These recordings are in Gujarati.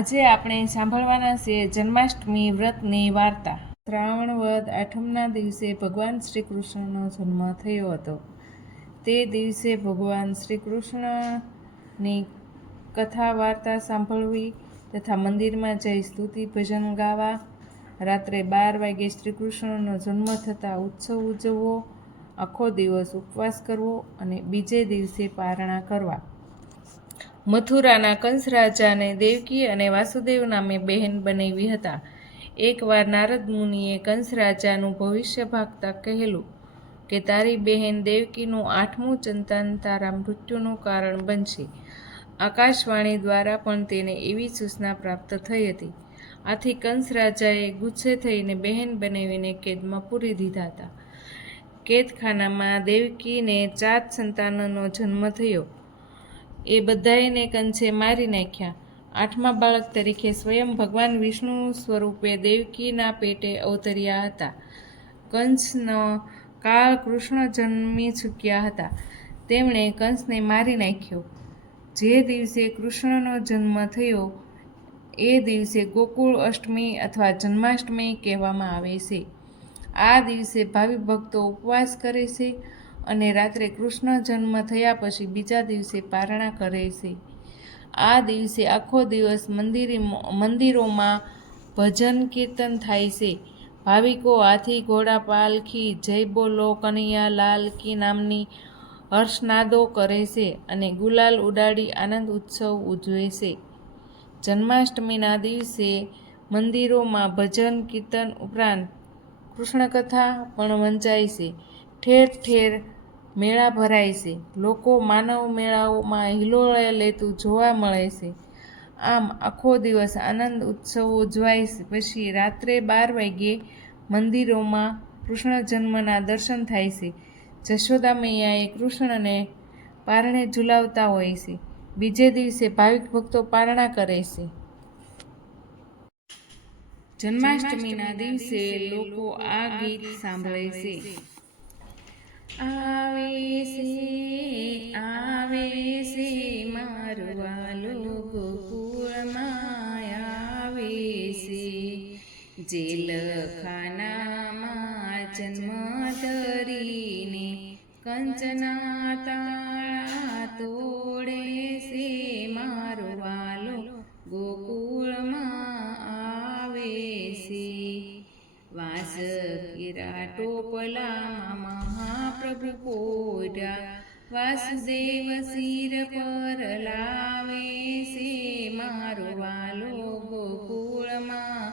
આજે આપણે સાંભળવાના છે જન્માષ્ટમી વ્રતની વાર્તા. શ્રાવણ વદ આઠમના દિવસે ભગવાન શ્રી કૃષ્ણનો જન્મ થયો હતો. તે દિવસે ભગવાન શ્રી કૃષ્ણની કથા વાર્તા સાંભળવી તથા મંદિરમાં જઈ સ્તુતિ ભજન ગાવા, રાત્રે બાર વાગે શ્રી કૃષ્ણનો જન્મ થતાં ઉત્સવ ઉજવવો, આખો દિવસ ઉપવાસ કરવો અને બીજે દિવસે પારણા કરવા. મથુરાના કંસ રાજાને દેવકી અને વાસુદેવ નામે બહેન બનાવી હતા. એકવાર નારદ મુનિએ કંસ રાજાનું ભવિષ્ય ભાગતા કહેલું કે તારી બહેન દેવકીનું આઠમું સંતાન તારા મૃત્યુનું કારણ બનશે. આકાશવાણી દ્વારા પણ તેને એવી સૂચના પ્રાપ્ત થઈ હતી. આથી કંસ રાજાએ ગુસ્સે થઈને બહેન બનાવીને કેદમાં પૂરી દીધા હતા. કેદખાનામાં દેવકીને ચાર સંતાનોનો જન્મ થયો. એ બધાને કંસે મારી નાખ્યા. આઠમા બાળક તરીકે સ્વયં ભગવાન વિષ્ણુ સ્વરૂપે દેવકીના પેટે અવતર્યા હતા. કંસનો કાળ કૃષ્ણ જન્મી ચૂક્યા હતા. તેમણે કંસને મારી નાખ્યો. જે દિવસે કૃષ્ણનો જન્મ થયો, એ દિવસે ગોકુળ અષ્ટમી અથવા જન્માષ્ટમી કહેવામાં આવે છે. આ દિવસે ભાવિ ભક્તો ઉપવાસ કરે છે અને રાત્રે કૃષ્ણ જન્મ થયા પછી બીજા દિવસે પારણા કરે છે. આ દિવસે આખો દિવસ મંદિરે મંદિરોમાં ભજન કીર્તન થાય છે. ભાવિકો હાથી, ઘોડા, પાલખી, જય બોલો, કનૈયા, લાલ કી નામની હર્ષનાદો કરે છે અને ગુલાલ ઉડાડી આનંદ ઉત્સવ ઉજવે છે. જન્માષ્ટમીના દિવસે મંદિરોમાં ભજન, કીર્તન ઉપરાંત કૃષ્ણકથા પણ વંચાય છે. ઠેર ઠેર મેળા ભરાય છે. લોકો માનવ મેળાઓમાં હિલોળે લેતું જોવા મળે છે. આમ આખો દિવસ આનંદ ઉત્સવો ઉજવાય છે. પછી રાત્રે બાર વાગ્યે મંદિરોમાં કૃષ્ણ જન્મના દર્શન થાય છે. જશોદા મૈયાએ કૃષ્ણને પારણે ઝુલાવતા હોય છે. બીજે દિવસે ભાવિક ભક્તો પારણા કરે છે. જન્માષ્ટમીના દિવસે લોકો આ ગીત સાંભળે છે. આવે છે આવે છે મારું વાલો ગોકુળમાં આવે છે જેલખાનામાં જન્મ ધરીને કંચના તાળા તોડે મહાપ્રભુ પોઢ્યા વાસુદેવ શિર પર લાવે છે મારો વાલો ગોકુળમાં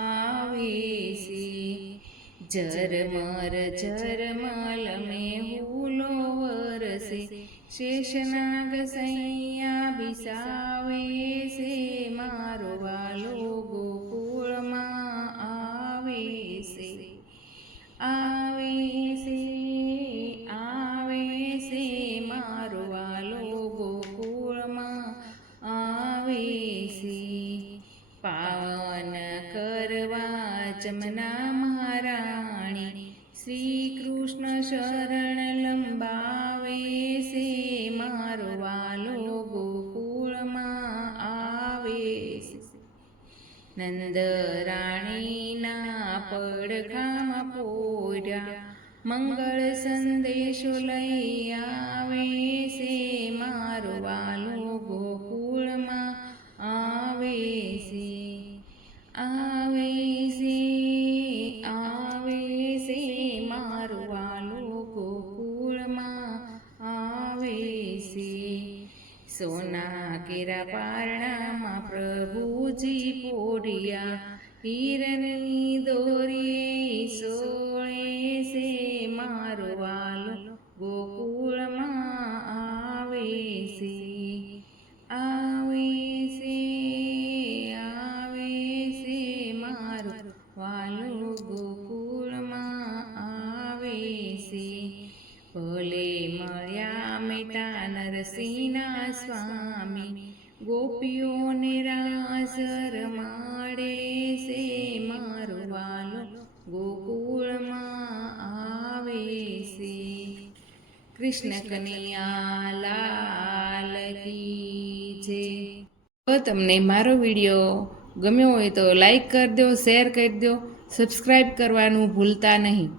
આવે છે જરમર ઝરમલ મેં હુલો વરસે શેષનાગ સૈયા બિસાવે છે પાવન કરવા જમના મહારાણી. શ્રી કૃષ્ણ શરણ લંબાવે છે, મારો વાલો ગોકુળમાં આવે નંદ નંદરાણીના પડખામાં પોર્યા, મંગળ સંદેશો લઈ આવે આવે છે આવે છે મારો વાલો ગોકુળમાં આવે છે સોના કેરા પારણામાં પ્રભુજી પોઢિયા હિરણની દોરીએ ભલે મળ્યા મેટા નરસિંહના સ્વામી ગોપીઓને રાસ રમાડે છે મારો વાલો ગોકુળમાં આવે છે કૃષ્ણ કનૈયા લાલ કી તો તમને મારો વીડિયો ગમ્યો હોય તો લાઈક કરી દો શેર કરી દો સબસ્ક્રાઈબ કરવાનું ભૂલતા નહીં